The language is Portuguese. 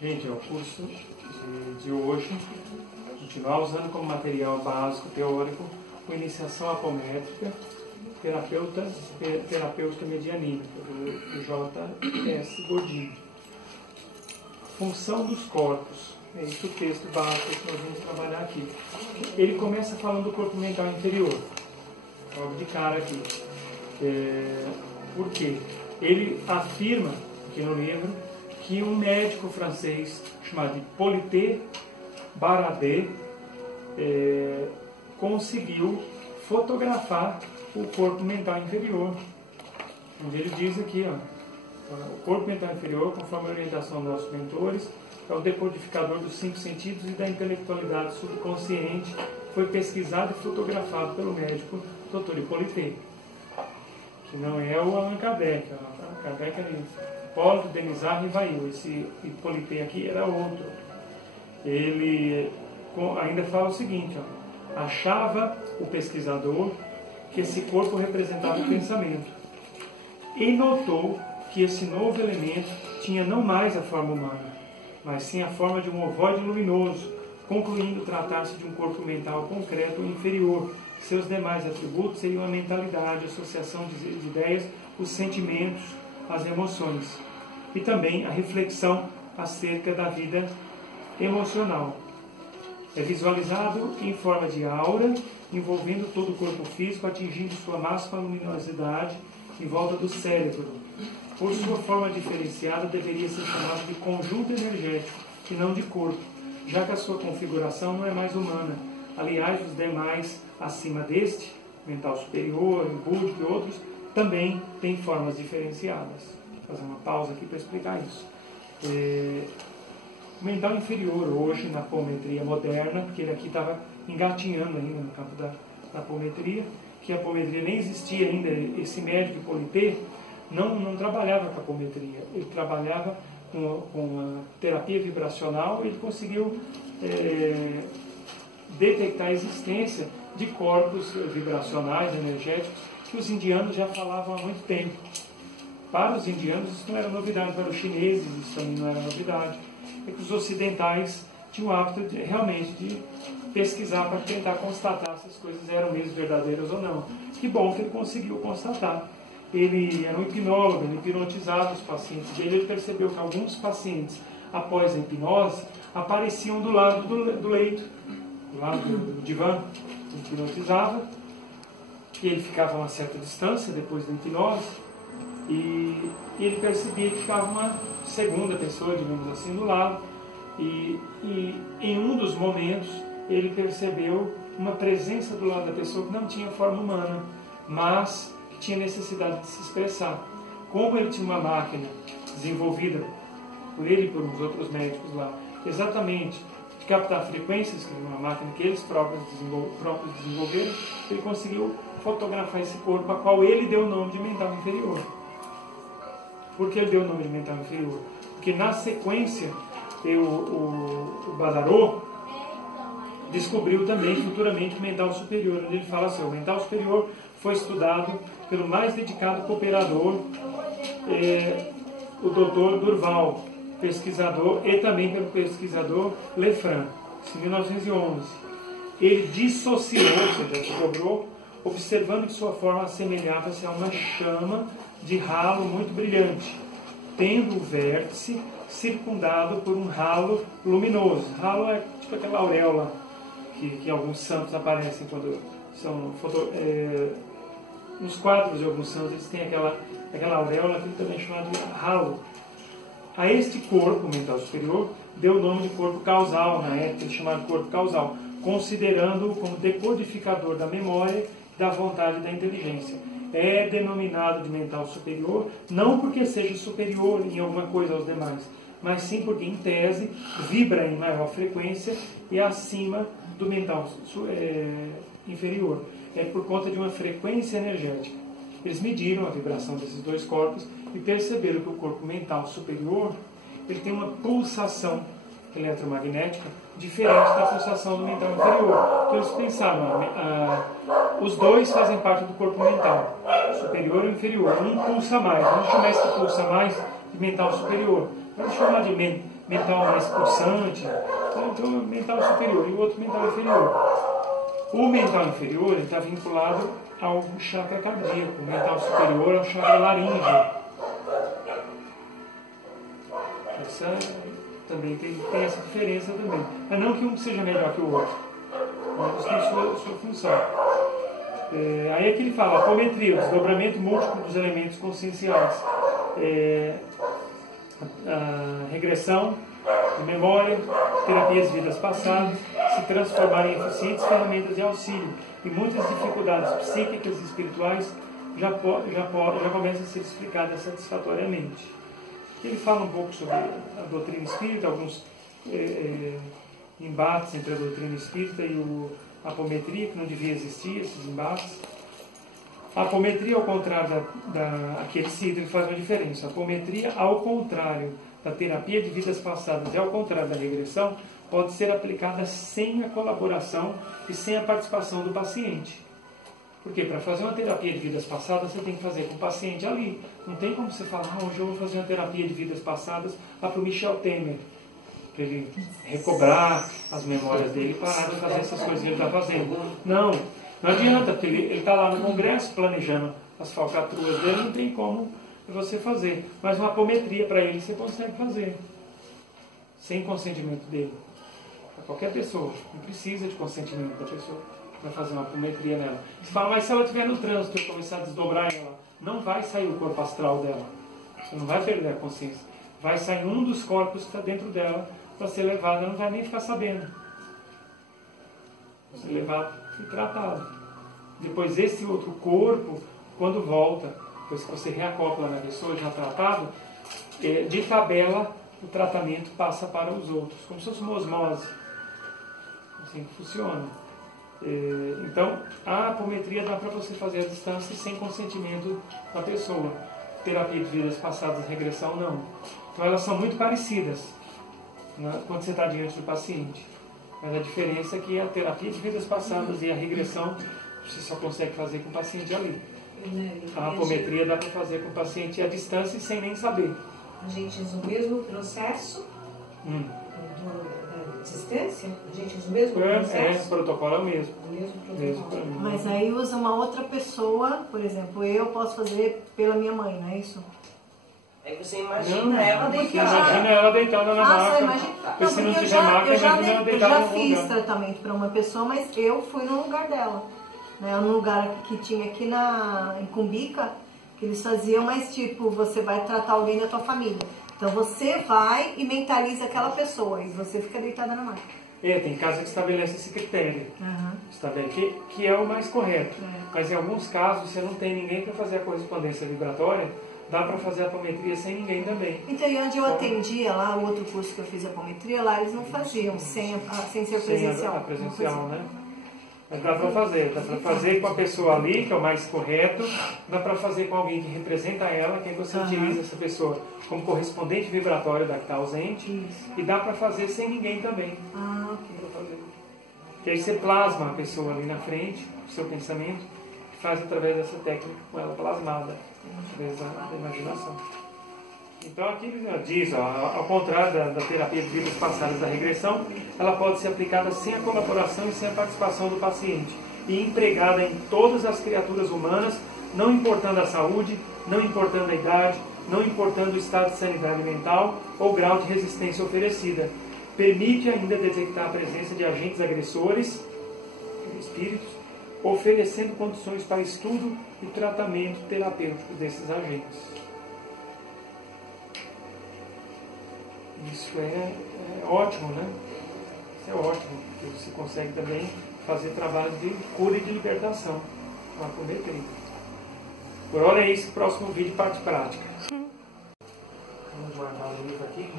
Gente, é o curso de hoje, continuar usando como material básico teórico a iniciação apométrica, terapêutica medianímica, do J.S. Godin. Função dos corpos. É esse o texto básico que nós vamos trabalhar aqui. Ele começa falando do corpo mental inferior. Logo de cara aqui. Por quê? Ele afirma, aqui no livro, que um médico francês chamado Hippolyte Baradé conseguiu fotografar o corpo mental inferior. Onde ele diz aqui, o corpo mental inferior, conforme a orientação dos nossos mentores, é o decodificador dos 5 sentidos e da intelectualidade subconsciente. Foi pesquisado e fotografado pelo médico Dr. Hippolyte, que não é o Allan Kardec. Allan Kardec era Hipólito Denisard Rivail. Esse Hippolyte aqui era outro. Ele ainda fala o seguinte, achava o pesquisador que esse corpo representava o pensamento e notou que esse novo elemento tinha não mais a forma humana, mas sim a forma de um ovoide luminoso, concluindo tratar-se de um corpo mental concreto ou inferior. Seus demais atributos seriam a mentalidade, a associação de ideias, os sentimentos, as emoções e também a reflexão acerca da vida emocional. É visualizado em forma de aura, envolvendo todo o corpo físico, atingindo sua máxima luminosidade em volta do cérebro. Por sua forma diferenciada, deveria ser chamado de conjunto energético, e não de corpo, já que a sua configuração não é mais humana. Aliás, os demais acima deste, mental superior, búdico e outros, também têm formas diferenciadas. Vou fazer uma pausa aqui para explicar isso. O mental inferior hoje, na apometria moderna, porque ele aqui estava engatinhando ainda no campo da apometria, que a apometria nem existia ainda, esse médico Hippolyte não trabalhava com a apometria, ele trabalhava com a terapia vibracional. Ele conseguiu detectar a existência de corpos vibracionais, energéticos, que os indianos já falavam há muito tempo. Para os indianos isso não era novidade, para os chineses isso também não era novidade. É que os ocidentais tinham o hábito realmente de pesquisar para tentar constatar se as coisas eram mesmo verdadeiras ou não. Que bom que ele conseguiu constatar. Ele era um hipnólogo, ele hipnotizava os pacientes dele. Ele percebeu que alguns pacientes, após a hipnose, apareciam do lado do leito, do lado do divã. Ele hipnotizava, e ele ficava a uma certa distância depois da hipnose, e ele percebia que ficava uma segunda pessoa, digamos assim, do lado. E em um dos momentos ele percebeu uma presença do lado da pessoa que não tinha forma humana, mas que tinha necessidade de se expressar. Como ele tinha uma máquina desenvolvida por ele e por uns outros médicos lá, exatamente de captar frequências, que é uma máquina que eles próprios desenvolveram, ele conseguiu fotografar esse corpo, a qual ele deu o nome de mental inferior. Por que ele deu o nome de mental inferior? Porque na sequência o Badaró descobriu também futuramente o mental superior, onde ele fala assim: o mental superior foi estudado pelo mais dedicado cooperador, o Dr. Durval, pesquisador, e também pelo pesquisador Lefranc, em 1911. Ele dissociou, ou seja, descobriu, observando que sua forma assemelhava-se a uma chama de ralo muito brilhante, tendo o vértice circundado por um ralo luminoso. Ralo é tipo aquela auréola que alguns santos aparecem quando são nos quadros de alguns santos. Eles têm aquela auréola que também é chamada de halo. A este corpo mental superior deu o nome de corpo causal, na época ele chamava de corpo causal, considerando-o como decodificador da memória, da vontade e da inteligência. É denominado de mental superior não porque seja superior em alguma coisa aos demais, mas sim porque, em tese, vibra em maior frequência e é acima do mental inferior. É por conta de uma frequência energética. Eles mediram a vibração desses dois corpos e perceberam que o corpo mental superior ele tem uma pulsação eletromagnética diferente da pulsação do mental inferior. Então eles pensaram, os dois fazem parte do corpo mental, superior e inferior. Um pulsa mais, vamos chamar esse que pulsa mais de mental superior. Vamos chamar de mental mais pulsante, então o mental superior e o outro mental inferior. O mental inferior está vinculado ao chakra cardíaco, o mental superior ao chakra laríngeo. Essa também tem essa diferença também. Mas não que um seja melhor que o outro. Ambos têm sua função. Aí é que ele fala, apometria, o desdobramento múltiplo dos elementos conscienciais. A regressão, a memória, terapias de vidas passadas, se transformarem em eficientes ferramentas de auxílio. E muitas dificuldades psíquicas e espirituais já começam a ser explicadas satisfatoriamente. Ele fala um pouco sobre a doutrina espírita, alguns embates entre a doutrina espírita e a apometria, que não devia existir, esses embates. A apometria, ao contrário aqui ele cita, ele faz uma diferença. A apometria, ao contrário da terapia de vidas passadas e ao contrário da regressão, pode ser aplicada sem a colaboração e sem a participação do paciente. Porque para fazer uma terapia de vidas passadas, você tem que fazer com o paciente ali. Não tem como você falar, hoje eu vou fazer uma terapia de vidas passadas lá para o Michel Temer, para ele recobrar as memórias dele e parar de fazer essas coisas que ele está fazendo. Não adianta, porque ele está lá no congresso planejando as falcatruas dele, não tem como você fazer. Mas uma apometria para ele você consegue fazer, sem consentimento dele. Para qualquer pessoa, não precisa de consentimento da pessoa para fazer uma apometria nela. Você fala, mas se ela estiver no trânsito e começar a desdobrar ela, não vai sair o corpo astral dela. Você não vai perder a consciência. Vai sair um dos corpos que está dentro dela para ser levado, ela não vai nem ficar sabendo. Vai ser levado e tratado. Depois esse outro corpo, quando volta, depois que você reacopla na pessoa já tratado, de tabela o tratamento passa para os outros, como se fosse uma osmose. Assim que funciona. Então, a apometria dá para você fazer à distância sem consentimento da pessoa. Terapia de vidas passadas, regressão, não. Então, elas são muito parecidas, né, quando você está diante do paciente. Mas a diferença é que a terapia de vidas passadas e a regressão você só consegue fazer com o paciente ali. A apometria dá para fazer com o paciente à distância e sem nem saber. A gente usa o mesmo processo? Distância? A gente usa o mesmo processo? O protocolo é o mesmo. O mesmo protocolo. Mas aí usa uma outra pessoa, por exemplo, eu posso fazer pela minha mãe, não é isso? Aí você imagina ela deitada. Imagina ela deitada na maca. Se não tiver maca, imagina ela deitada no lugar. Eu já fiz tratamento para uma pessoa, mas eu fui no lugar dela. Né? No lugar que tinha aqui em Cumbica, que eles faziam, mas tipo, você vai tratar alguém da tua família. Então você vai e mentaliza aquela pessoa e você fica deitada na maca. Tem casa que estabelece esse critério, que é o mais correto. Mas em alguns casos, você não tem ninguém para fazer a correspondência vibratória, dá para fazer a apometria sem ninguém também. Então, e onde eu atendia lá, o outro curso que eu fiz a apometria, lá eles não faziam, sem ser presencial. Sem a presencial, né? Mas dá para fazer com a pessoa ali, que é o mais correto, dá para fazer com alguém que representa ela, que aí você utiliza essa pessoa como correspondente vibratório da que está ausente, e dá para fazer sem ninguém também. Que aí você plasma a pessoa ali na frente, o seu pensamento, e faz através dessa técnica com ela plasmada, através da imaginação. Então aqui ele diz, ao contrário da terapia de vidas passadas da regressão, ela pode ser aplicada sem a colaboração e sem a participação do paciente, e empregada em todas as criaturas humanas, não importando a saúde, não importando a idade, não importando o estado de sanidade mental ou grau de resistência oferecida. Permite ainda detectar a presença de agentes agressores, espíritos, oferecendo condições para estudo e tratamento terapêutico desses agentes. Isso é ótimo, né? Isso é ótimo, porque você consegue também fazer trabalhos de cura e de libertação com a apometria. Por hora é isso, próximo vídeo, parte prática. Vamos guardar o livro aqui.